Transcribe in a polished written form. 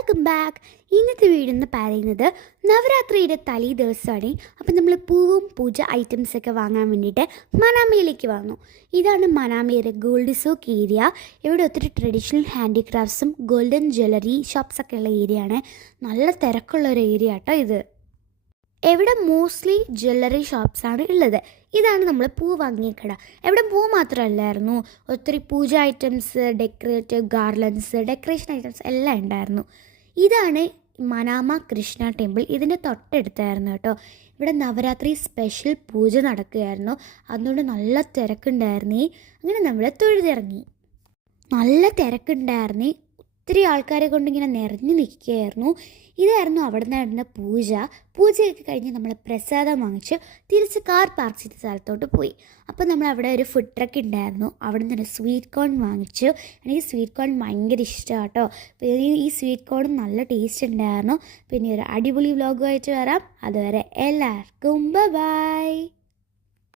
Welcome back. ഇന്നത്തെ video എന്ന് പറയുന്നത് നവരാത്രിയുടെ തലേ ദിവസമാണ്. അപ്പം നമ്മൾ പൂവും പൂജ ഐറ്റംസൊക്കെ വാങ്ങാൻ വേണ്ടിയിട്ട് മനാമയിലേക്ക് വന്നു. ഇതാണ് മനാമയുടെ ഗോൾഡ് സൂക്ക് ഏരിയ. ഇവിടെ ഒത്തിരി ട്രഡീഷണൽ ഹാൻഡിക്രാഫ്റ്റ്സും ഗോൾഡൻ ജ്വല്ലറി ഷോപ്സൊക്കെ ഉള്ള ഏരിയ ആണ്. നല്ല തിരക്കുള്ളൊരു ഏരിയ കേട്ടോ ഇത്. എവിടെ മോസ്റ്റ്ലി ജ്വല്ലറി ഷോപ്സാണ് ഉള്ളത്. ഇതാണ് നമ്മൾ പൂ വാങ്ങിയ കട. എവിടെ പൂ മാത്രമല്ലായിരുന്നു, ഒത്തിരി പൂജ ഐറ്റംസ്, ഡെക്കറേറ്റീവ് ഗാർലൻഡ്സ്, ഡെക്കറേഷൻ ഐറ്റംസ് എല്ലാം ഉണ്ടായിരുന്നു. ഇതാണ് മനാമ കൃഷ്ണ ടെമ്പിൾ. ഇതിൻ്റെ തൊട്ടടുത്തായിരുന്നു കേട്ടോ. ഇവിടെ നവരാത്രി സ്പെഷ്യൽ പൂജ നടക്കുകയായിരുന്നു. അതുകൊണ്ട് നല്ല തിരക്കുണ്ടായിരുന്നേ. അങ്ങനെ നമ്മൾ തൊഴുതിറങ്ങി. നല്ല തിരക്കുണ്ടായിരുന്നേ. ഒത്തിരി ആൾക്കാരെ കൊണ്ട് ഇങ്ങനെ നിറഞ്ഞു നിൽക്കുകയായിരുന്നു. ഇതായിരുന്നു അവിടെ നടന്ന പൂജ. പൂജയൊക്കെ കഴിഞ്ഞ് നമ്മൾ പ്രസാദം വാങ്ങിച്ച് തിരിച്ച് കാർ പാർക്ക് ചെയ്ത സ്ഥലത്തോട്ട് പോയി. അപ്പോൾ നമ്മൾ അവിടെ ഒരു ഫുഡ് ട്രക്ക് ഉണ്ടായിരുന്നു. അവിടെ നിന്ന് സ്വീറ്റ് കോൺ വാങ്ങിച്ചു. എനിക്ക് സ്വീറ്റ് കോൺ ഭയങ്കര ഇഷ്ടമാണ് കേട്ടോ. പിന്നെ ഈ സ്വീറ്റ് കോണും നല്ല ടേസ്റ്റ് ഉണ്ടായിരുന്നു. പിന്നെ ഒരു അടിപൊളി വ്ലോഗുമായിട്ട് വരാം. അതുവരെ എല്ലാവർക്കും ബൈ.